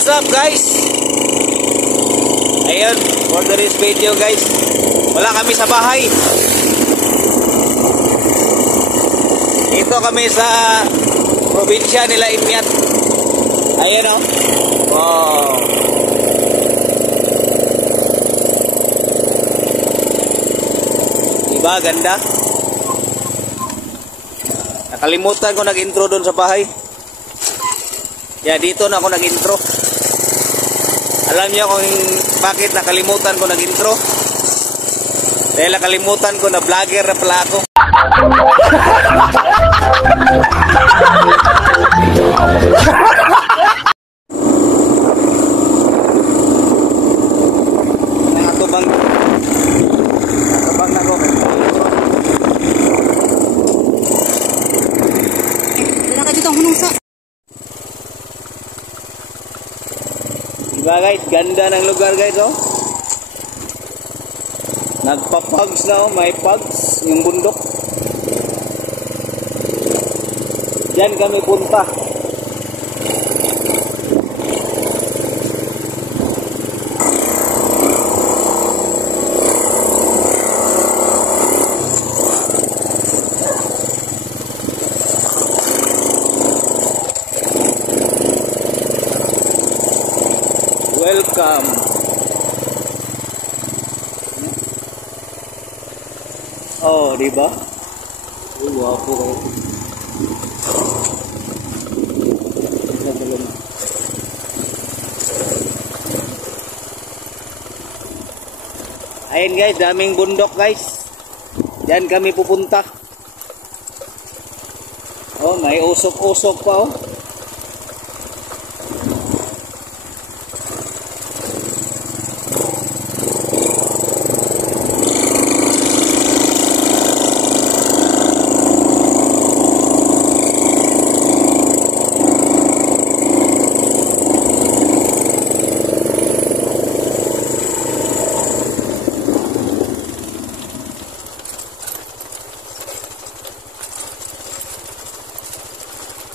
What's up guys? Ayun, for today's video guys, wala kami sa bahay. Dito kami sa probinsya nila Imyat. Ayun o. Wow. Diba ganda? Nakalimutan ko nag-intro doon sa bahay. Yeah, dito na ako nag-intro. Alam niyo kung bakit nakalimutan ko nag-intro? Dahil nakalimutan ko na vlogger na pala ako. Nakatubang na ako. Wala ka dito ang hunong sa... Diba guys, ganda ng lugar guys oh. Nagpa-pugs na oh, may pugs yung bundok. Diyan kami punta. Welcome. Oh, di ba? Wow po kayo. Ayun guys, daming bundok guys. Diyan kami pupunta. Oh, may usok-usok pa oh.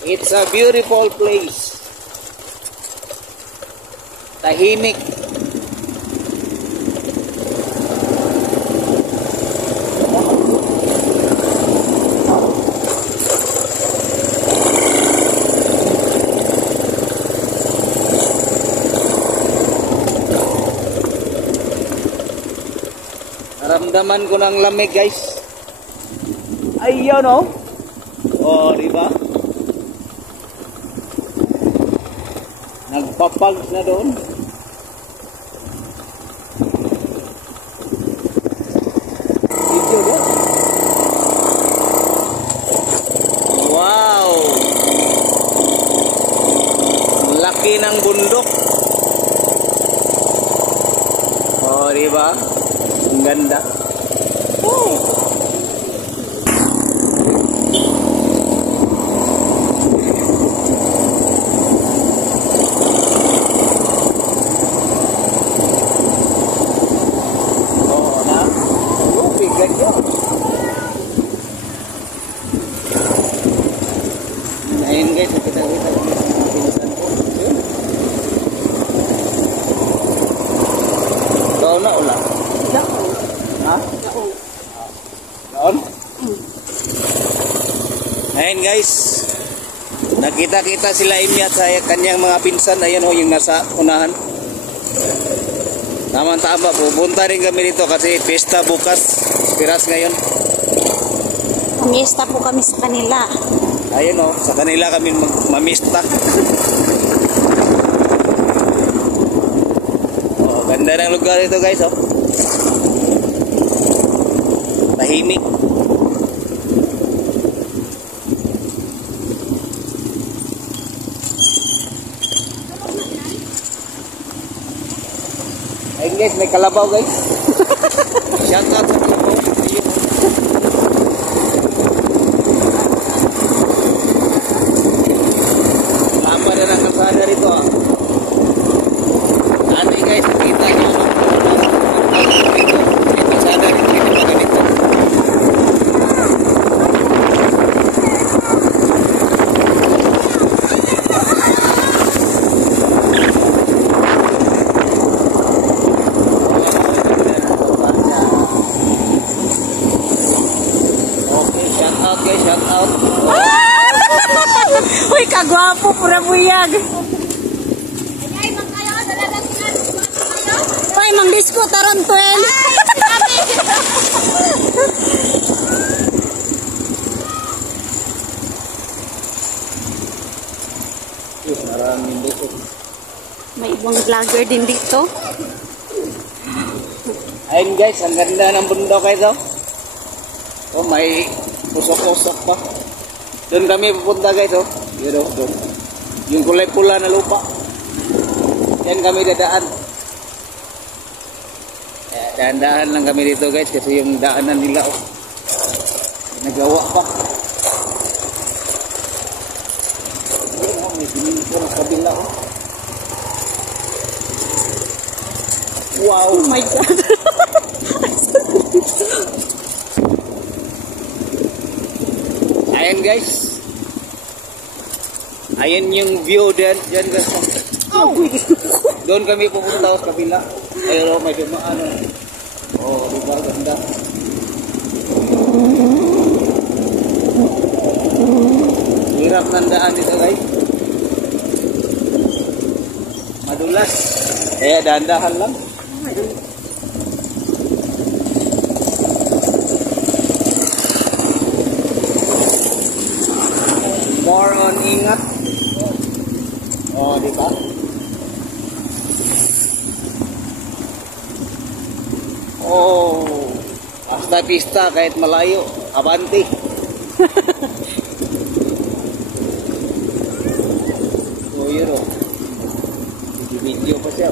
It's a beautiful place. Tahimik. Naramdaman ko ng lamig guys. Ayun oh. Oh, diba? Nagpapags na doon. Dito doon. Wow! Laki ng bundok. Oh, diba? Ang ganda. Oh! Ayun guys, kita pinsan ko. Doon na ulan. Ha? Doon? Ayun guys, nakita-kita sila Imyat sa kanyang mga pinsan. Ayan o yung nasa unahan. Tama-tama, pupunta rin kami dito kasi pesta bukas. Piras ngayon. Pamiesta po kami sa kanila. Ayun o, sa kanila kami mamista. Oh, ganda ng lugar ito guys oh. Tahimik. Ayun guys, may kalabaw guys. Shout out sa kalabaw. Ayun. Tama na ng kalsada rito ah. Dati guys, nakita nyo dito. May kalsada rito na ganito. Uy, kagwapo, pura buyag. Uy, mang disco, taron 12. Maraming dito. May ibang vlogger din dito. Ayun guys, ang ganda ng bundok ito. Oh, may usok-usok pa. Doon kami pupunta guys, oh. Yun, oh, doon. Yung kulay pula na lupa. Yan kami dadaan. Dahan-dahan lang kami dito guys kasi yung daanan nila, oh. Nagawa pa. Yan, oh, may sininto ng kabila, oh. Wow! Oh my God! Ayan guys. Ayan yung view dyan guys. Oh. Doon kami pupunta sa kabila. Ayun, may dumaan. Oh, diba ganda. Hirap ng daan dito guys. Madulas. Kaya dahan-dahan lang. More on ingat. Oh, di ba? Oh, hasta pista kahit malayo. Abante. Oh, yun o. Video pa siya.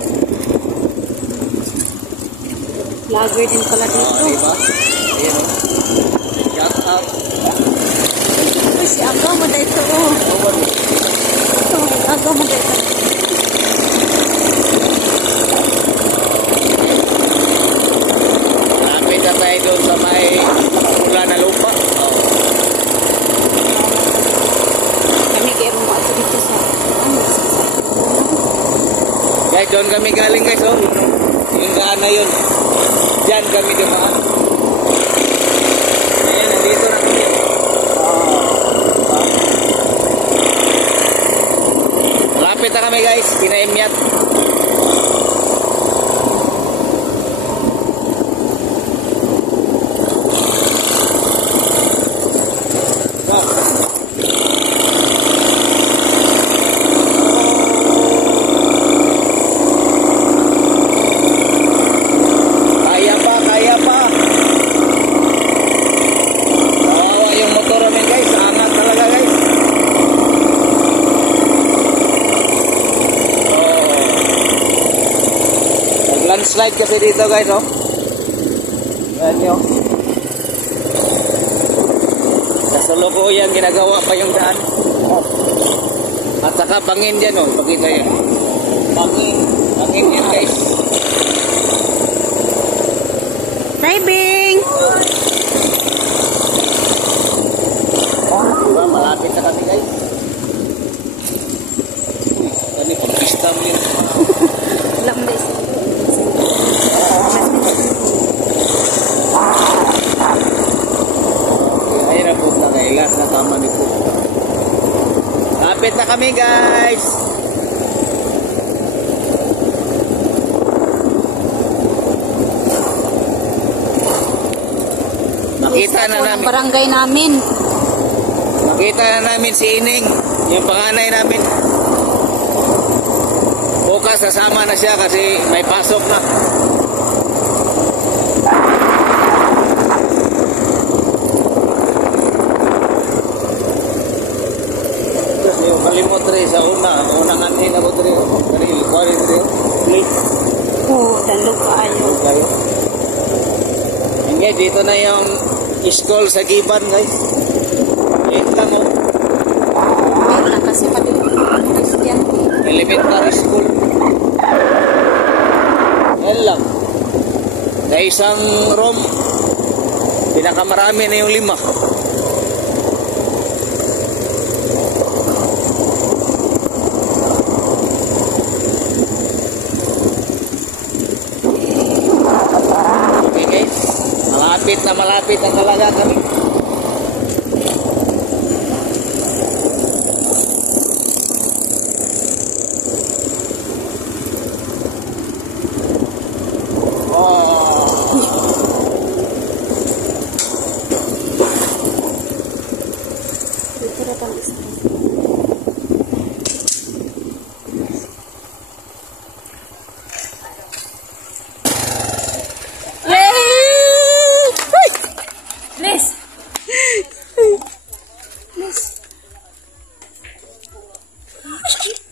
Vlogger din pala dito. Oh, di ba? Ayan o. Shout out. Uy, si Aga mo dito. Oh. Ito, Aga mo dito. Lapit na tayo doon sa may pula na lupa. Oh. Kami kaya mo dito sa Guys, doon kami galing guys, oh. Yung daan na yun. Diyan kami dumaan. Ayan, nandito na kami. Malapit na kami guys, Kinaimyat. Landslide kasi dito guys, oh. Ayan nyo. Kasalukuyan ginagawa pa yung daan. At saka bangin dyan, oh. Pakita yan. Bangin yan guys. Driving! Diba, malapit na kami guys. Kani pag-pista mo yun. Lambis. Ayun na po na kailan na tama nito. Lapit na kami guys. Nakita na namin. Barangay namin. Nakita na namin si Ining, yung panganay namin. Bukas kasama na siya kasi may pasok na. Kalimot rin sa unang anhin ako rin. Kanil, kuwarin rin. Oo, dalog kayo. Hindi, dito na yung school sa Giban guys. Late lang oh. Wala kasi pati estudyante. Elementary school. Yan lang. Sa isang room, pinakamarami na yung 5. Malapit na talaga kami.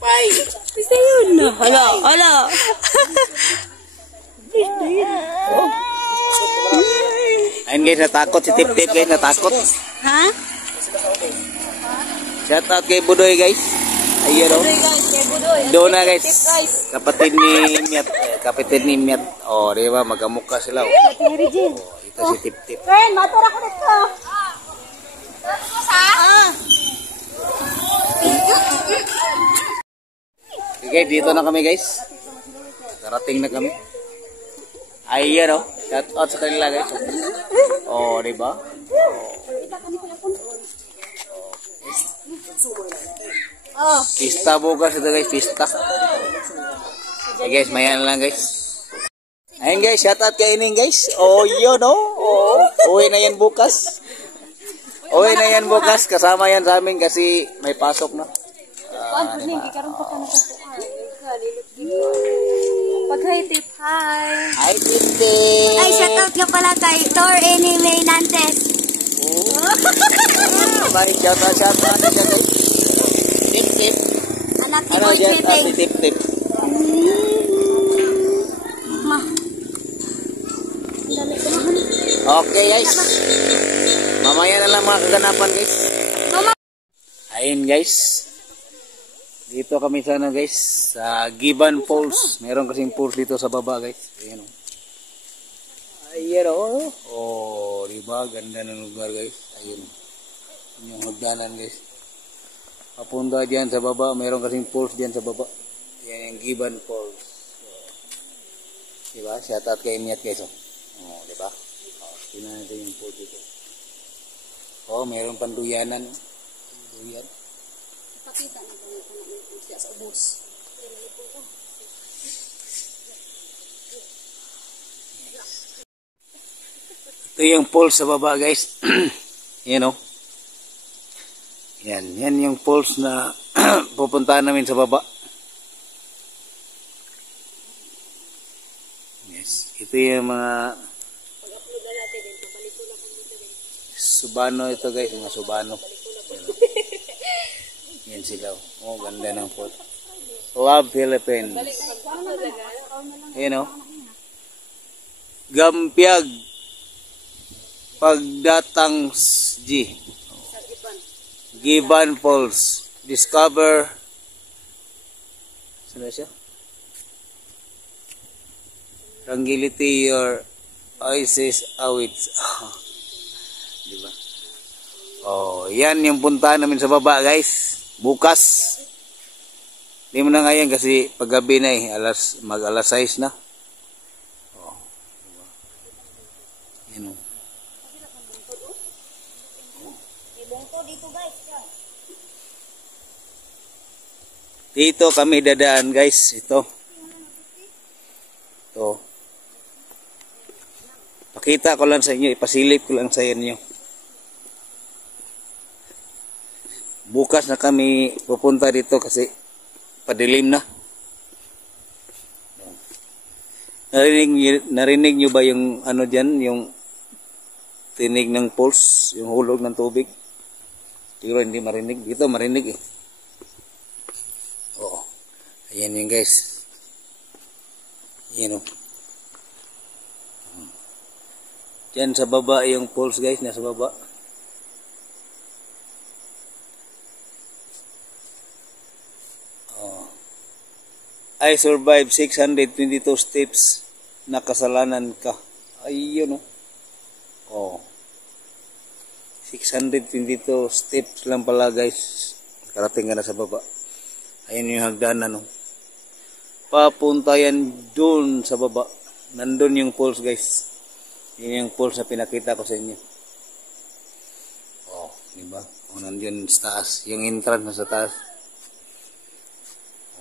Pay. Basta yun na. Hala. Ayun guys, natakot si Tip Tip guys, natakot. Ha? Shout out kay Budoy guys. Ayun oh. Budoy guys, kay Budoy. Doon na guys. Tip guys. Kapatid ni Miat. Kapatid ni Miat. Oh, di ba? Magkamukha sila. Oh. Ito si Tip Tip. Ren, matura ko dito. Okay, dito na kami guys. Darating na kami. Ayan oh. Shout out sa kanila guys. Oh, di ba? Oh. Pista bukas ito guys, pista. Okay guys, mayan lang guys. Ayun guys, shout out kay Ining guys. Oh, yun oh. Oh, uwi na yan bukas. Uwi na yan bukas. Kasama yan sa amin kasi may pasok na. Pag-hi, Tip, hi. Hi, Tip Tip. Ay, shoutout nga pala kay Tor Anyway Nantes. Bye, shout out dyan guys. Tip Tip. Anak ni Ano Boy dyan? Chipping. Si Tip Tip. Ma. Okay guys. Mamaya na lang mga kaganapan guys. Mama. Ayun guys. Dito kami sana guys sa Giban Falls. Meron kasing falls dito sa baba guys. Ayan o. Ayan o. Oh, diba? Ganda ng lugar guys. Ayun. Yung hagdanan guys. Papunta dyan sa baba. Meron kasing falls dyan sa baba. Yan yung Giban Falls. So, diba? Shout out kay Miat guys. Oh, diba? Oh, tingnan natin yung falls dito. Oh, meron pang duyanan. Duyan. Pakita na siya sa ubos. Ito yung falls sa baba guys. Yan o. Yan yung falls na pupuntahan namin sa baba. Yes. Ito yung mga Subano ito guys. Mga Subano. Yan sila. Oh, ganda ng falls. Love Philippines. Yan o. Gampiag. Pagdatang G. Giban Falls. Discover. Saan siya? Tranquility your oasis awaits. Diba? Oh, yan yung puntahan namin sa baba guys. Bukas. Hindi mo na ngayon kasi paggabi na eh. Mag alas 6 na. Oh. Diba? Yan o. Dito kami dadaan guys. Ito. Pakita ko lang sa inyo. Ipasilip ko lang sa inyo. Bukas na kami pupunta dito kasi padilim na. Narinig nyo ba yung ano dyan? Yung tinig ng pulse. Yung hulog ng tubig. Pero hindi marinig. Dito marinig eh. Oo. Ayan yun guys. Ayan o. Diyan sa baba yung pulse guys. Nasa baba. Oh. I survived 622 steps. Nakasalanan ka. Ayun o. Oh. 622 steps lang pala guys. Karating ka na sa baba. Ayun yung hagdanan no. Papunta yan doon sa baba. Nandun yung falls guys. Yun yung falls na pinakita ko sa inyo. Oh, diba? O nandun sa taas. Yung entrance na sa taas.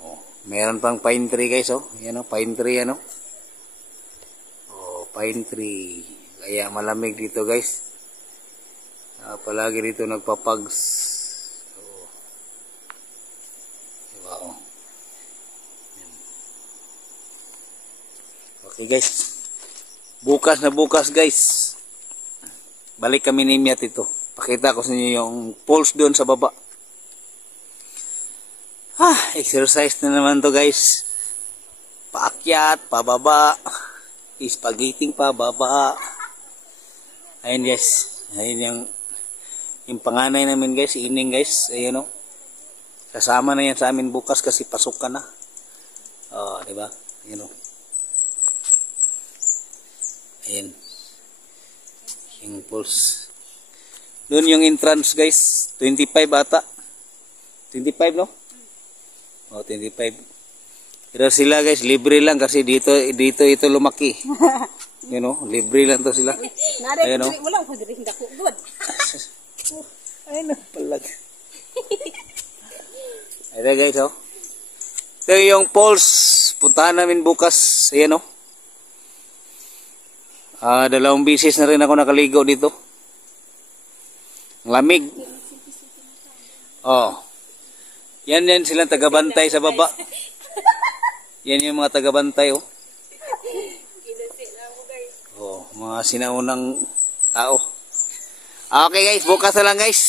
Oh, meron pang pine tree guys oh. Yan oh, pine tree ano. Oh, pine tree. Kaya malamig dito guys. Palagi dito nagpapags. Okay guys, bukas na bukas guys, balik kami ni Miat ito. Pakita ko sa inyo yung falls doon sa baba. Exercise na naman to guys. Paakyat, pababa. Spaghetti pababa. Ayun guys. Ayun yung panganay namin guys. Ining guys. Ayun o. Kasama na yan sa amin bukas kasi pasok ka na. Oh, diba? Ayun o. Ayun. Yung pulse. Doon yung entrance guys. 25 ata. 25 no? Oh, 25. Pero sila guys, libre lang kasi dito ito lumaki. You know, libre lang to sila. Ayun oh. Wala ko diri dako good. Ayun palag. Ayun guys oh. Ito yung pulse. Puntahan namin bukas. Ayan oh. 2 beses na rin ako nakaligo dito. Lamig. Oh. Yan silang tagabantay sa baba. Yan yung mga tagabantay oh. Oh, mga sinaunang tao. Okay guys, bukas na lang guys.